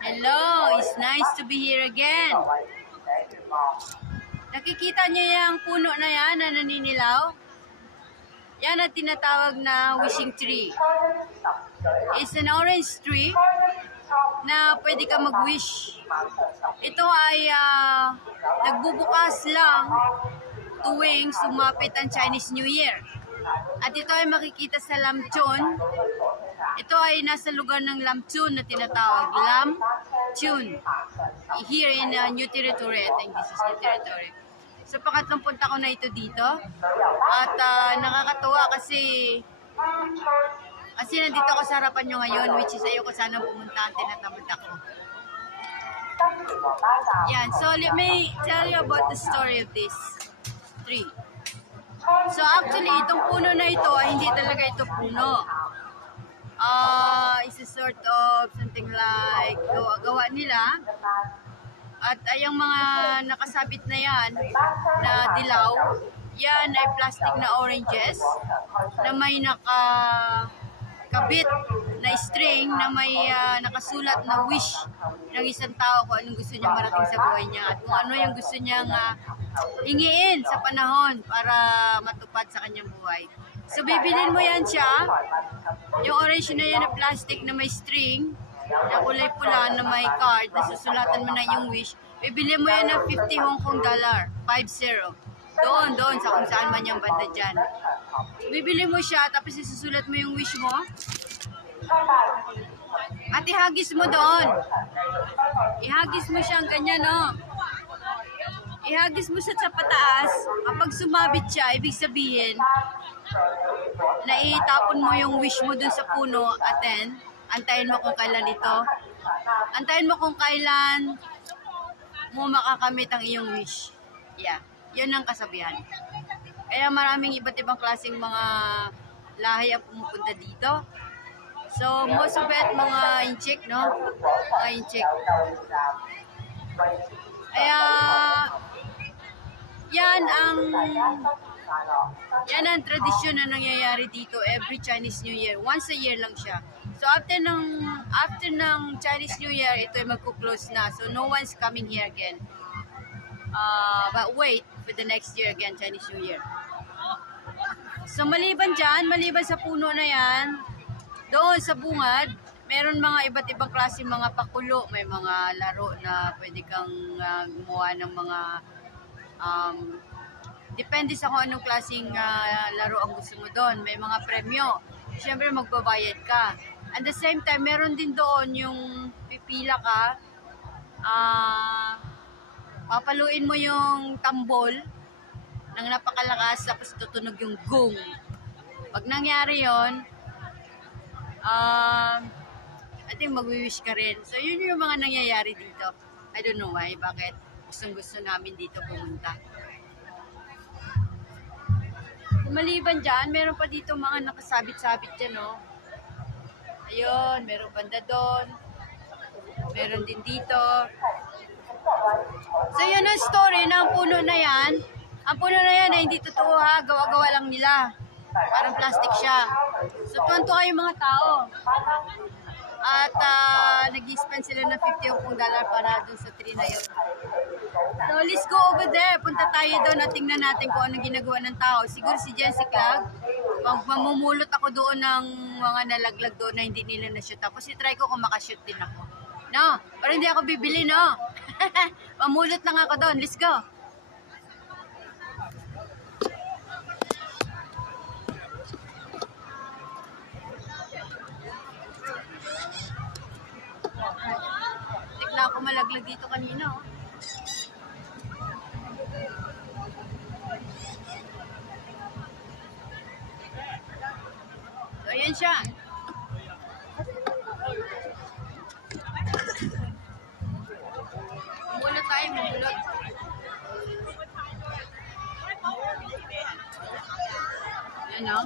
Hello, it's nice to be here again. Nakikita niyo yung puno na yan na naninilaw? Yan ang tinatawag na wishing tree. It's an orange tree na pwede ka mag-wish. Ito ay nagbubukas lang tuwing sumapit ang Chinese New Year. At ito ay makikita sa Lamchon. Ito ay nasa lugar ng Lamchon na tinatawag Lamchon. Here in New Territory, I think this is New Territory. So pangatlong punta ko na ito dito. At nakakatuwa kasi nandito ako sa harapan nyo ngayon, which is ayoko sana pumunta ang tinatamad ako. Yan, so let me tell you about the story of this tree. So actually, itong puno na ito ay hindi talaga ito puno. It's a sort of something like gawa nila. At yung mga nakasabit na yan, na dilaw, yan ay plastic na oranges na may nakakabit na string na may nakasulat na wish ng isang tao kung anong gusto niya marating sa buhay niya at kung ano yung gusto niyang hingiin sa panahon para matupad sa kanyang buhay. So bibilin mo yan siya, yung orange na yan na plastic na may string, na kulay pula na may card, na susulatan mo na yung wish, bibilin mo yan ng 50 Hong Kong dollar, 50. Doon, sa kung saan man yung banda dyan. Bibili mo siya, tapos isusulat mo yung wish mo. At ihagis mo doon. Ihagis mo siyang ganyan, no? Ihagis mo siya sa pataas. Kapag sumabit siya, ibig sabihin, na itapon mo yung wish mo dun sa puno at then, antayin mo kung kailan ito. Antayin mo kung kailan mo makakamit ang iyong wish. Yeah. Yun ang kasabihan. Kaya maraming iba't ibang klaseng mga lahi ang pumupunta dito. So, most of it, mga inchik, no? Mga inchik. Kaya, yan ang tradisyon na nangyayari dito every Chinese New Year. Once a year lang siya. So, after ng Chinese New Year, ito ay magkuklose na. So, no one's coming here again. But wait for the next year again, Chinese New Year. So maliban sa puno na yan, doon sa bungad, meron mga iba't ibang klase mga pakulo. May mga laro na pwede kang gumawa ng mga, depende sa kung anong klaseng laro ang gusto mo doon. May mga premyo. Siyempre magbabayad ka. At the same time, meron din doon yung pipila ka, papaluin mo yung tambol ng napakalakas tapos tutunog yung gong. Pag nangyari yon, I think mag-wish ka rin. So yun yung mga nangyayari dito. I don't know why, bakit gustong-gusto namin dito pumunta. Maliban dyan, meron pa dito mga nakasabit-sabit dyan, no? Ayun, meron banda doon. Meron din dito. So yun ang story ng puno na yan. Ang puno na yan ay hindi totoo ha, gawa-gawa lang nila. Parang plastic siya. So tuwan-tuwa yung mga tao. At nag-spend sila ng 50 Hong Kong dollar para doon sa tree na yun. So let's go over there. Punta tayo doon at tingnan natin kung anong ginagawa ng tao. Siguro si Jency Clag, mamumulot ako doon ng mga nalaglag doon na hindi nila na-shoot. Tapos i-try ko kung makashoot din ako. No, pero hindi ako bibili, no? Pamulot lang ako doon. Let's go. Tignan ako malaglag dito kanina, oh. So, ayan siya. Mula tayo, mulot. Ano?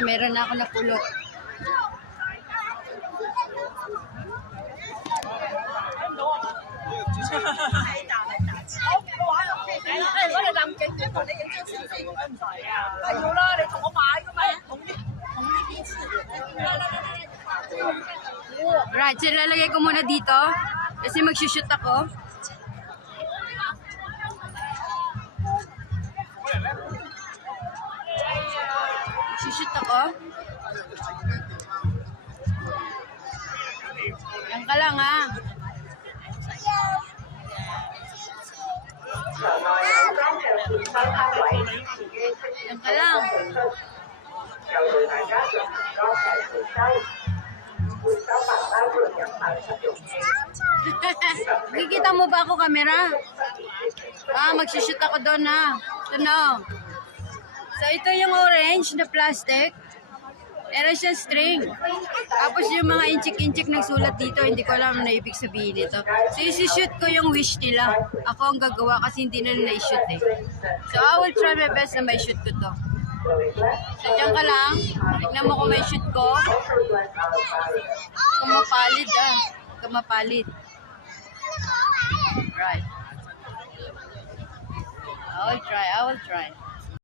Meron na ako napulot. 我哋咁景點同你影張相先，唔使啊。係要啦，你同我買噶嘛，同呢邊似。Right, so lalagay ko muna dito kasi mag-shoot ako. Shoot ako. Yan ka lang ha. Yan ka lang. Nakikita mo ba ako camera? Mag-shoot ako doon ha. Ito na. So ito yung orange na plastic. Meron siyang string. Tapos yung mga inchik-inchik ng sulat dito, hindi ko alam na ibig sabihin nito. So isi-shoot ko yung wish nila. Ako ang gagawa kasi hindi na nila i-shoot eh. So I will try my best na may shoot ko to. So dyan ka lang. Tignan mo kung may shoot ko. Kung mapalid Kung mapalid. Right. I will try.